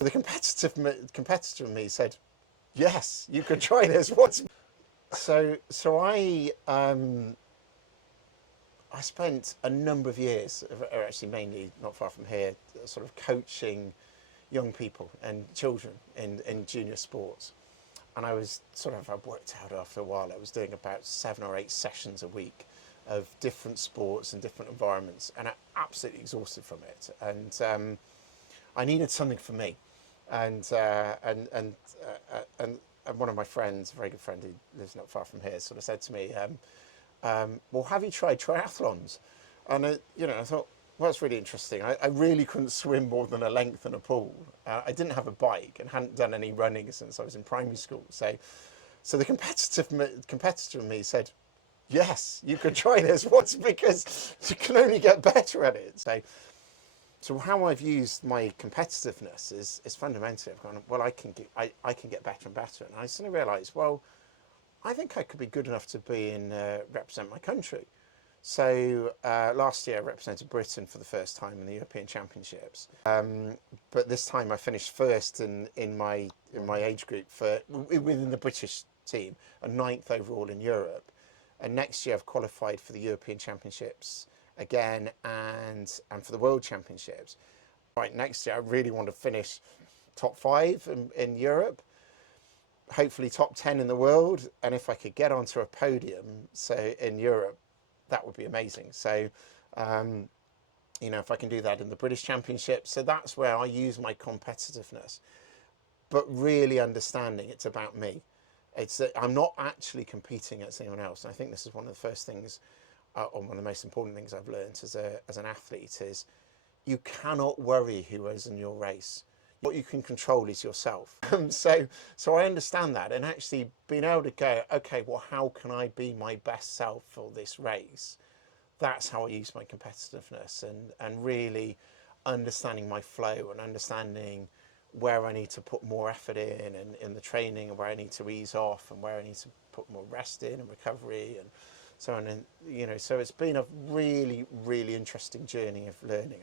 The competitor in me said, "Yes, you could try this." What's so I spent a number of years, actually mainly not far from here, sort of coaching young people and children in junior sports. And I worked out after a while, I was doing about 7 or 8 sessions a week of different sports and different environments, and I'm absolutely exhausted from it. And I needed something for me. And, uh, and, and, and one of my friends, a very good friend who lives not far from here, sort of said to me, well, have you tried triathlons? And I thought, well, that's really interesting. I really couldn't swim more than a length in a pool. I didn't have a bike and hadn't done any running since I was in primary school. So the competitor in me said, yes, you could try this. What's because you can only get better at it. So how I've used my competitiveness is fundamentally, I've gone, well, I can get better and better. And I suddenly realised, well, I think I could be good enough to be represent my country. So last year I represented Britain for the first time in the European Championships. But this time I finished first in my age group within the British team, and 9th overall in Europe. And next year I've qualified for the European Championships again and for the World Championships. Right, next year I really want to finish top 5 in Europe, hopefully top 10 in the world, and if I could get onto a podium, so in Europe, that would be amazing. So, if I can do that in the British Championships, so that's where I use my competitiveness, but really understanding it's about me. It's that I'm not actually competing against anyone else. And I think this is one of the first things, or one of the most important things I've learned as an athlete is you cannot worry who is in your race. What you can control is yourself. So I understand that, and actually being able to go, okay, well, how can I be my best self for this race? That's how I use my competitiveness, and really understanding my flow and understanding where I need to put more effort in the training, and where I need to ease off, and where I need to put more rest in and recovery and so on. And so it's been a really, really interesting journey of learning.